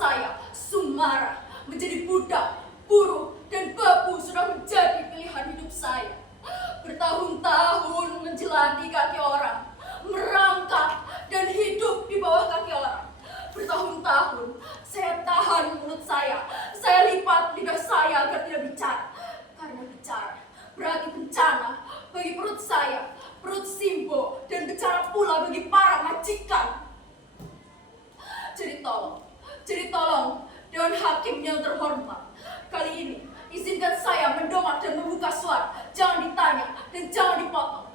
saya, Sumara, menjadi budak, buruh, dan babu sudah menjadi pilihan hidup saya. Bertahun-tahun menjelati kaki orang, merangkak dan hidup di bawah kaki orang. Bertahun-tahun saya tahan mulut saya lipat lidah saya agar tidak bicara. Karena bicara berarti bencana bagi perut saya, perut Simbo, dan bencana pula bagi para majikan. Jadi tolong, Dewan Hakim yang terhormat, kali ini izinkan saya mendongak dan membuka suara. Jangan ditanya dan jangan dipotong.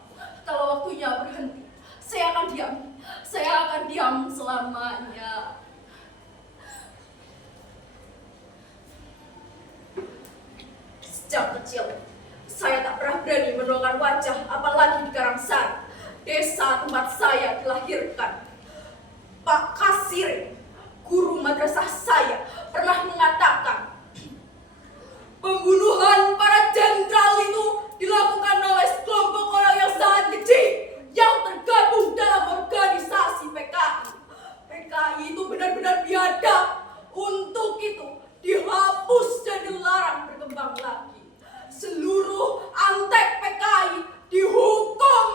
Kalau waktunya berhenti, saya akan diam. Saya akan diam selamanya. Sejak kecil, saya tak pernah berani menolakkan wajah, apalagi di Karangsari, desa tempat saya dilahirkan. Pak Kasir, guru madrasah saya, pernah mengatakan, pembunuhan para jenderal itu dilakukan oleh sekelompok orang yang sangat keji yang tergabung dalam organisasi PKI. PKI itu benar-benar biadab. Untuk itu dihapus dan dilarang berkembang lagi. Seluruh antek PKI dihukum.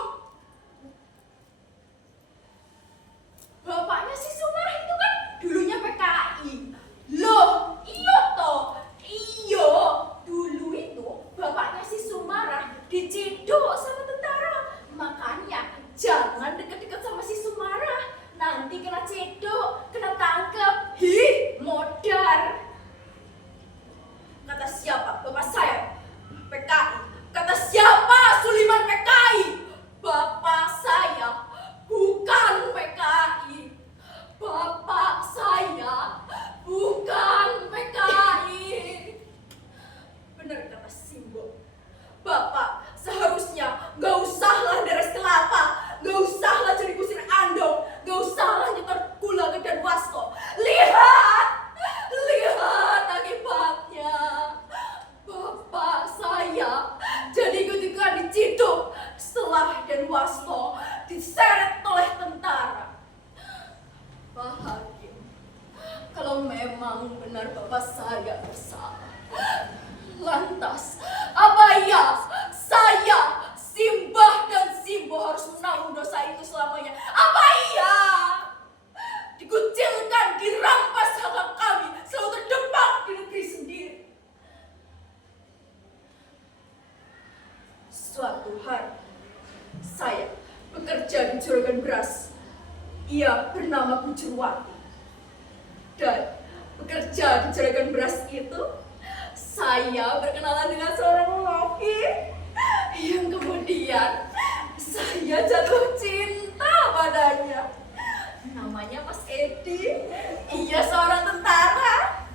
Bapaknya si Sumara itu kan dulunya PKI. Loh, iya toh. Iya, dulu itu bapaknya si Sumara diciduk sama tentara. Makanya jangan deket-deket sama si Sumara. Nanti kena cedok, kena tangkap. Hi, modar. Kata siapa? Bapak saya PKI. Kata siapa Suliman PKI? Bapak saya bukan PKI. Bapak saya bukan PKI. Benar kata Simbo. Bapak seharusnya gak usahlah deres kelapa, gak usahlah jadi kusir andong, gak usahlah nyetor gula ke Danwasto. Lihat akibatnya. Bapak saya jadi ketika diciduk setelah Danwasto diseret oleh tentara. Pak Hakim, kalau memang benar bapak saya bersalah, lantas apa iya saya, Simbah dan Simbo harus menanggung dosa itu selamanya? Apa iya dikucilkan, dirampas hak kami, selalu terdepak di negeri sendiri? Suatu hari saya bekerja di juragan beras. Ia bernama Bu Jurwati. Dan bekerja di juragan beras itu, saya berkenalan dengan seorang lelaki yang kemudian saya jatuh cinta padanya. Namanya Mas Edi. Ia seorang tentara.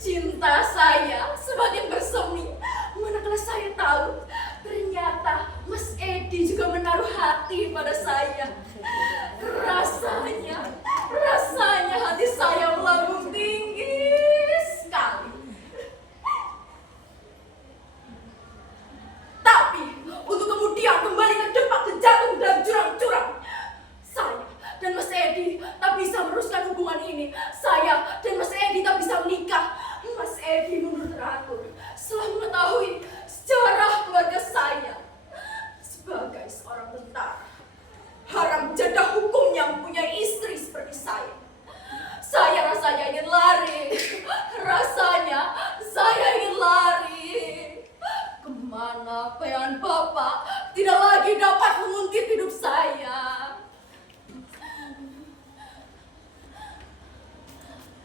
Cinta saya semakin bersemi manakala saya tahu ternyata Mas Edi juga menaruh hati pada saya. Rasanya hati saya melambung tinggi sekali. Tapi untuk kemudian kembali terjebak dan jatuh dalam jurang-jurang. Saya dan Mas Edi tak bisa meneruskan hubungan ini. Saya dan Mas Edi tak bisa menikah. Mas Edi mundur teratur setelah mengetahui sejarah keluarga saya. Sebagai seorang tentara, haram jadah hukumnya mempunyai istri seperti saya. Rasanya ingin lari. Rasanya saya ingin lari. Kemana bayangan Bapak tidak lagi dapat menguntit hidup saya.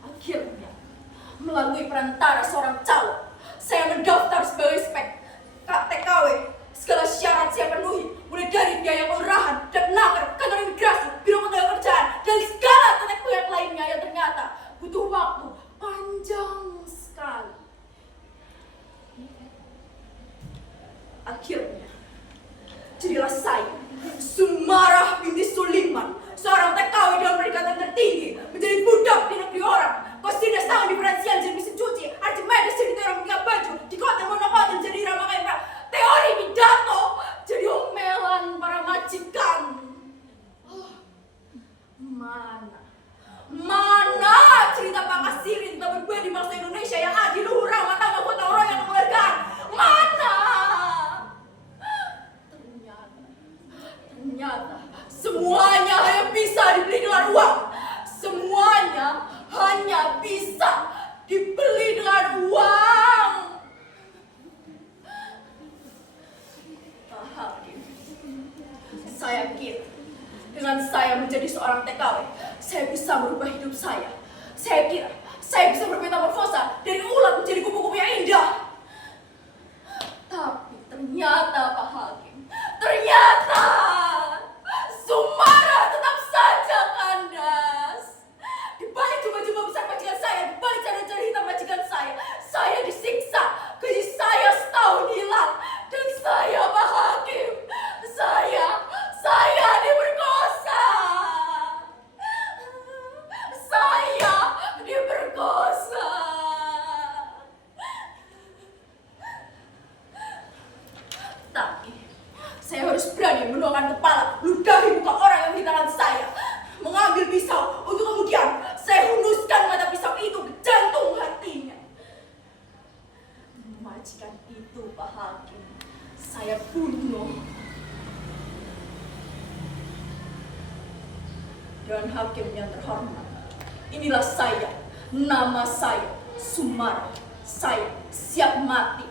Akhirnya, melalui perantara seorang calon, saya mendaftar sebagai spek TKW. Segala syarat saya penuhi, mulai dari biaya kelurahan, Dapnaker, kantor imigrasi, biro ketenagakerjaan, dan segala tetek lainnya yang ternyata butuh waktu panjang sekali. Akhirnya, jadilah saya, Sumara binti Suliman, seorang TKW dalam pendidikan tertinggi, menjadi budak di negeri orang. Kosida sangat diferensial jadi mesin cuci, Archimedes jadi orang punya baju, di kota monokotin jadi ramakai teori pidato, jadi omelan para majikan. Oh, mana Mana cerita Pak Kasirin tentang berbeda di bangsa Indonesia yang adil, luhur, ramah, tamah, gotong royong, yang menghargai? Mana? Ternyata semuanya hanya bisa dibeli dengan uang. Semuanya hanya bisa dibeli dengan uang. Pak Hakim, saya kira dengan saya menjadi seorang TKW, saya bisa merubah hidup saya. Saya kira saya bisa bermetamorfosa dari ulat menjadi kupu-kupu yang indah. Tapi ternyata Pak Hakim, ternyata Sumara tetap saja kandas. Di balik jubah-jubah besar majikan saya, di balik cadar-cadar hitam majikan saya disiksa, gaji saya setahun hilang, dan saya Pak Hakim, saya diperkosa. Saya diperkosa. Tapi saya harus berani menuangkan kepala, ludahi muka orang yang di tangan saya, mengambil pisau untuk kemudian saya hunuskan mata pisau itu ke jantung hatinya. Majikan itu Pak Hakim, saya bunuh. Dan hakim yang terhormat, inilah saya, nama saya Sumara. Saya siap mati